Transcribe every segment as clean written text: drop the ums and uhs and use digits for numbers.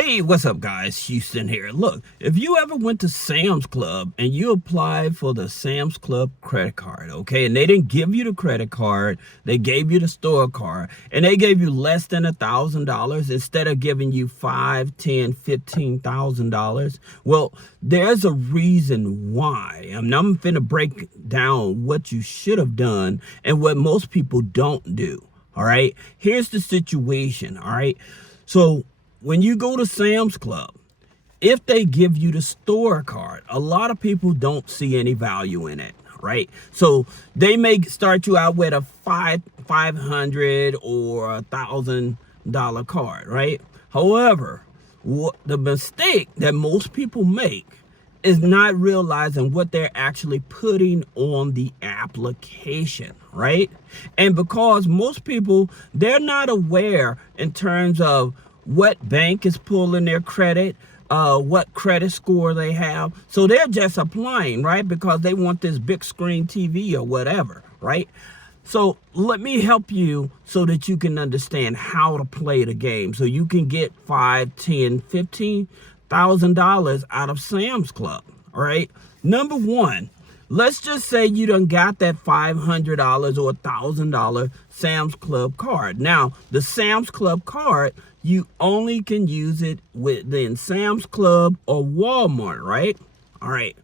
Hey, what's up, guys? Houston here. Look, if you ever went to Sam's Club and you applied for the Sam's Club credit card, okay, and they didn't give you the credit card, they gave you the store card, and they gave you less than $1,000 instead of giving you $5, $10, $15,000. Well, there's a reason why. I'm finna break down what you should have done and what most people don't do. All right. Here's the situation. All right. So when you go to Sam's Club, if they give you the store card, a lot of people don't see any value in it, right? So they may start you out with a $500 or $1,000 card, right? However, the mistake that most people make is not realizing what they're actually putting on the application, right? And because most people, they're not aware in terms of what bank is pulling their credit, what credit score they have. So they're just applying, right? Because they want this big screen TV or whatever, right? So let me help you so that you can understand how to play the game. So you can get $5, $10, $15,000 out of Sam's Club, all right? Number one, let's just say you done got that $500 or $1,000 Sam's Club card. Now, the Sam's Club card, you only can use it within Sam's Club or Walmart, right? All right.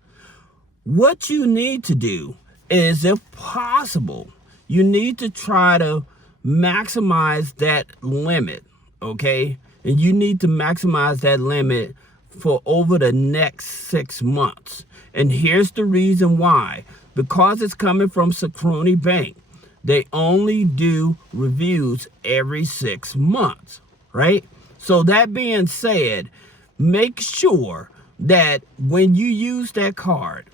What you need to do is, if possible, you need to try to maximize that limit, okay? And you need to maximize that limit for over the next 6 months. And here's the reason why. Because it's coming from Security Bank, they only do reviews every 6 months, right? So that being said, make sure that when you use that card,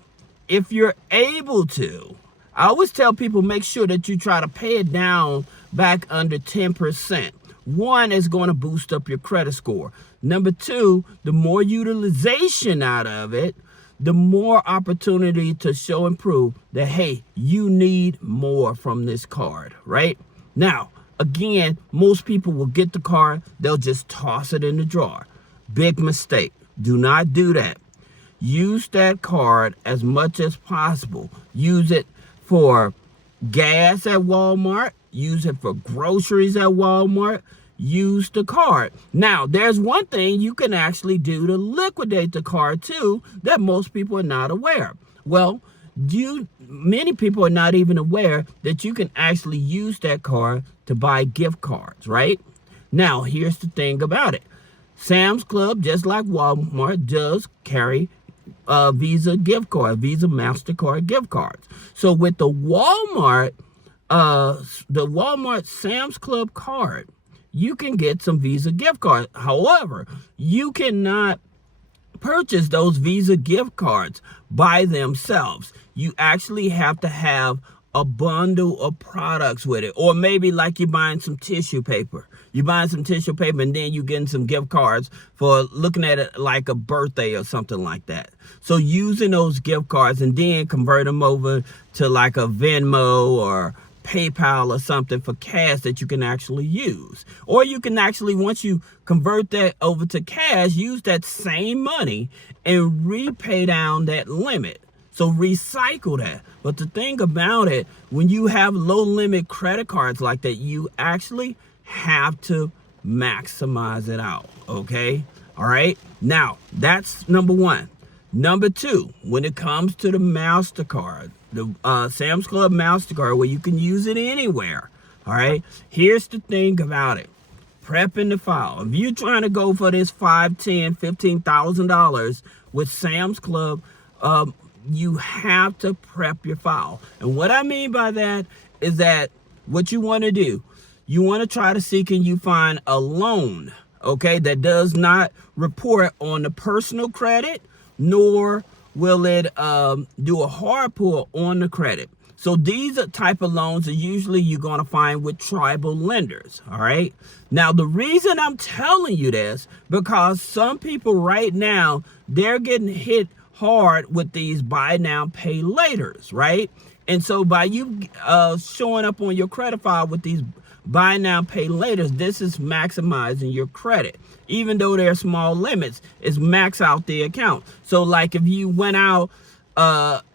if you're able to, I always tell people, make sure that you try to pay it down back under 10%. One, is going to boost up your credit score. Number two, the more utilization out of it, the more opportunity to show and prove that, hey, you need more from this card, right? Now, again, most people will get the card, they'll just toss it in the drawer. Big mistake. Do not do that. Use that card as much as possible. Use it for gas at Walmart. Use it for groceries at Walmart. Use the card. Now, there's one thing you can actually do to liquidate the card too that most people are not aware. Well, many people are not even aware that you can actually use that card to buy gift cards, right? Now, here's the thing about it. Sam's Club, just like Walmart, does carry Visa gift card, Visa MasterCard gift cards. So with the Walmart Sam's Club card, you can get some Visa gift cards. However, you cannot purchase those Visa gift cards by themselves. You actually have to have a bundle of products with it. Or maybe like you're buying some tissue paper. You're buying some tissue paper and then you're getting some gift cards for looking at it like a birthday or something like that. So using those gift cards and then convert them over to like a Venmo or PayPal or something for cash that you can actually use. Or you can actually, once you convert that over to cash, use that same money and repay down that limit. So recycle that. But the thing about it, when you have low limit credit cards like that, you actually have to maximize it out, okay? All right? Now, that's number one. Number two, when it comes to the MasterCard, the Sam's Club MasterCard, where you can use it anywhere, all right? Here's the thing about it. Prepping the file. If you're trying to go for this $5, $10, $15,000 with Sam's Club, you have to prep your file. And what I mean by that is that what you want to do, you want to try to see, can you find a loan, okay, that does not report on the personal credit, nor will it do a hard pull on the credit. So these are type of loans that usually you're going to find with tribal lenders, all right? Now, the reason I'm telling you this, because some people right now, they're getting hit hard with these buy now, pay laters, right? And so by you showing up on your credit file with these buy now, pay later, this is maximizing your credit. Even though there are small limits, it's max out the account. So like if you went out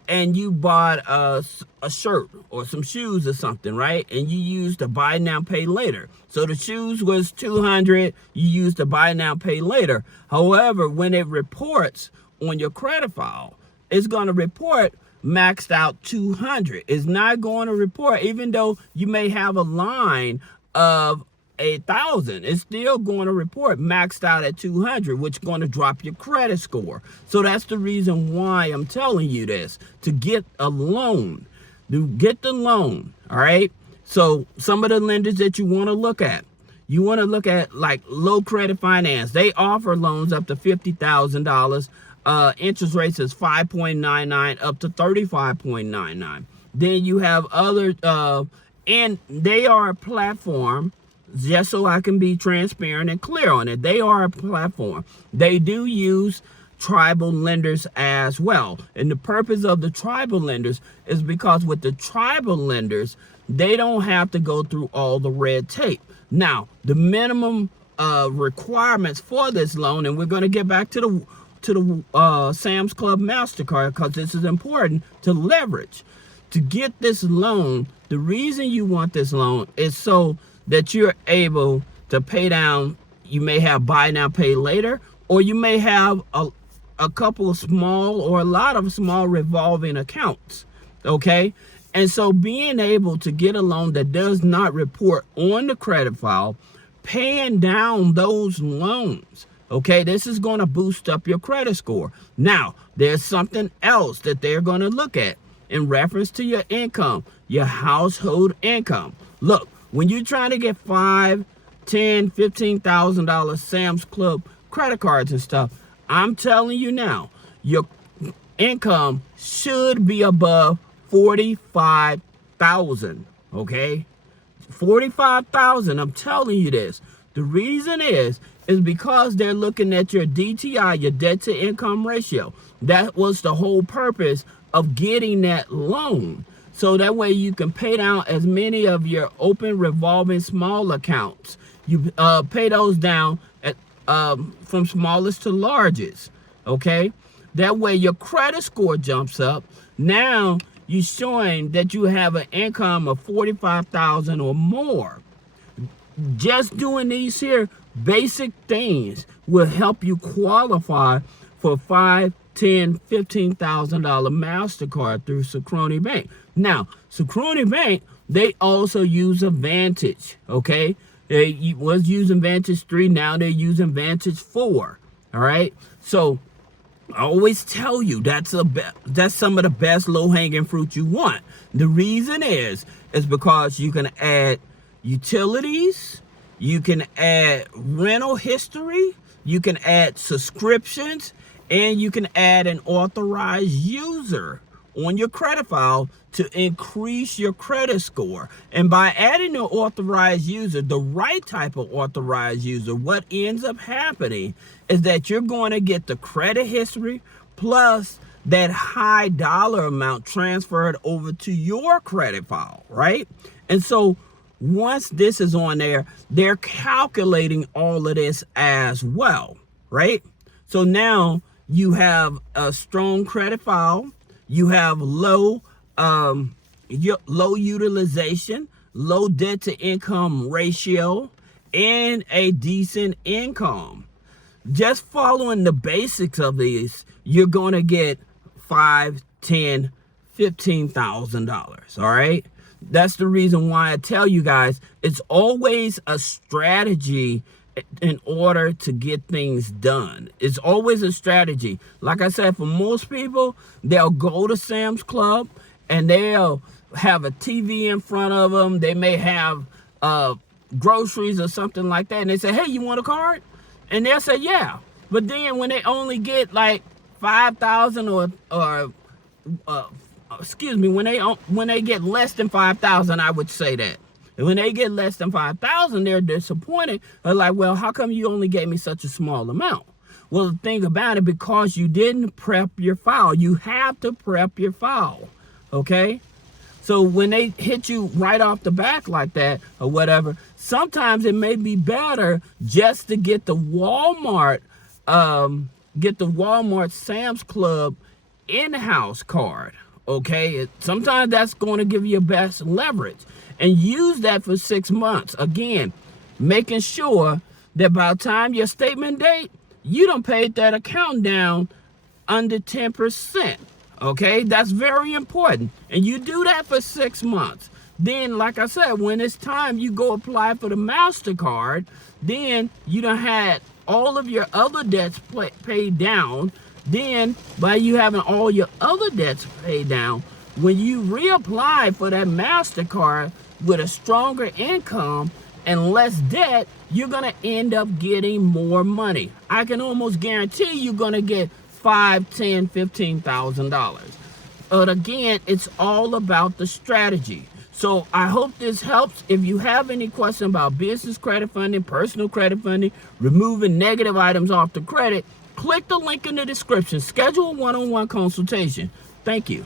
and you bought a shirt or some shoes or something, right? And you used the buy now, pay later. So the shoes was $200, you used the buy now, pay later. However, when it reports on your credit file, it's going to report maxed out $200. It's not going to report, even though you may have a line of $1,000, it's still going to report maxed out at $200, which is going to drop your credit score. So that's the reason why I'm telling you this, to get a loan. To get the loan, all right? So some of the lenders that you want to look at, you want to look at like Low Credit Finance. They offer loans up to $50,000. Interest rates is 5.99 up to 35.99. Then you have other, and they are a platform. Just so I can be transparent and clear on it, they are a platform. They do use tribal lenders as well. And the purpose of the tribal lenders is because with the tribal lenders, they don't have to go through all the red tape. Now, the minimum requirements for this loan, and we're going to get back to the Sam's Club MasterCard because this is important to leverage. To get this loan, the reason you want this loan is so that you're able to pay down. You may have buy now, pay later, or you may have a couple of small or a lot of small revolving accounts, okay? And so being able to get a loan that does not report on the credit file, paying down those loans, okay, this is going to boost up your credit score. Now, there's something else that they're going to look at in reference to your income, your household income. Look, when you're trying to get $5,000, $10,000, $15,000 Sam's Club credit cards and stuff, I'm telling you now, your income should be above $45,000, okay? $45,000, I'm telling you this. The reason is because they're looking at your DTI, your debt to income ratio. That was the whole purpose of getting that loan. So that way you can pay down as many of your open revolving small accounts. You pay those down at, from smallest to largest, okay? That way your credit score jumps up. Now you're showing that you have an income of $45,000 or more. Just doing these here basic things will help you qualify for $5,000, $10,000, $15,000 MasterCard through Synchrony Bank. Now, Synchrony Bank, they also use Advantage, okay? They was using Vantage 3, now they're using Vantage 4, all right? So I always tell you that's some of the best low-hanging fruit you want. The reason is because you can add utilities, you can add rental history, you can add subscriptions, and you can add an authorized user on your credit file to increase your credit score. And by adding an authorized user, the right type of authorized user, what ends up happening is that you're going to get the credit history plus that high dollar amount transferred over to your credit file, right? And so once this is on there, they're calculating all of this as well, right? So now you have a strong credit file, you have low utilization, low debt to income ratio, and a decent income. Just following the basics of these, you're going to get $5,000, $10,000, $15,000, all right? That's the reason why I tell you guys, it's always a strategy in order to get things done. It's always a strategy. Like I said, for most people, they'll go to Sam's Club and they'll have a TV in front of them. They may have groceries or something like that. And they say, hey, you want a card? And they'll say, yeah. But then when they only get like 5,000 or excuse me, when they get less than 5,000, I would say that. And when they get less than 5,000, they're disappointed. They're like, well, how come you only gave me such a small amount? Well, the thing about it, because you didn't prep your file. You have to prep your file, okay? So when they hit you right off the back like that or whatever, sometimes it may be better just to get the Walmart, Sam's Club in-house card. Okay, sometimes that's going to give you best leverage, and use that for 6 months. Again, making sure that by the time your statement date, you don't pay that account down under 10%. Okay, that's very important, and you do that for 6 months. Then, like I said, when it's time you go apply for the MasterCard, then you done had all of your other debts paid down. Then, by you having all your other debts paid down, when you reapply for that MasterCard with a stronger income and less debt, you're going to end up getting more money. I can almost guarantee you're going to get $5,000, $10,000, $15,000. But again, it's all about the strategy. So I hope this helps. If you have any questions about business credit funding, personal credit funding, removing negative items off the credit, click the link in the description. Schedule a one-on-one consultation. Thank you.